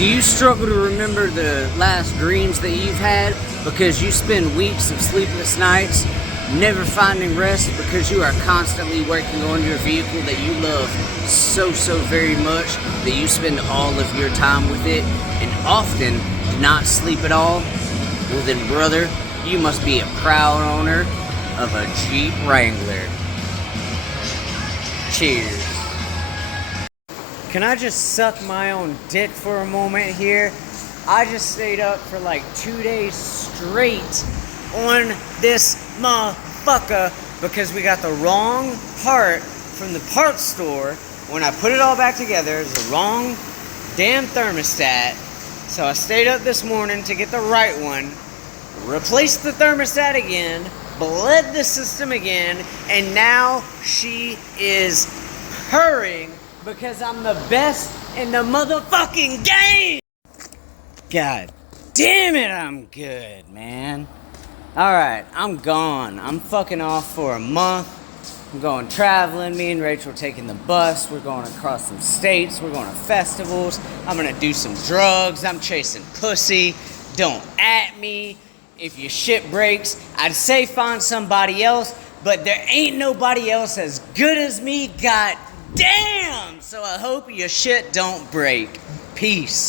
Do you struggle to remember the last dreams that you've had because you spend weeks of sleepless nights never finding rest because you are constantly working on your vehicle that you love so very much that you spend all of your time with it and often do not sleep at all? Well then, brother, you must be a proud owner of a Jeep Wrangler. Cheers. Can I just suck my own dick for a moment here? I just stayed up for like 2 days straight on this motherfucker because we got the wrong part from the parts store. When I put it all back together, it's the wrong damn thermostat. So I stayed up this morning to get the right one, replaced the thermostat again, bled the system again, and now she is purring because I'm the best in the motherfucking game! God damn it, I'm good, man. Alright, I'm gone. I'm fucking off for a month. I'm going traveling. Me and Rachel are taking the bus. We're going across some states. We're going to festivals. I'm gonna do some drugs. I'm chasing pussy. Don't at me. If your shit breaks, I'd say find somebody else, but there ain't nobody else as good as me, god damn! So I hope your shit don't break. Peace.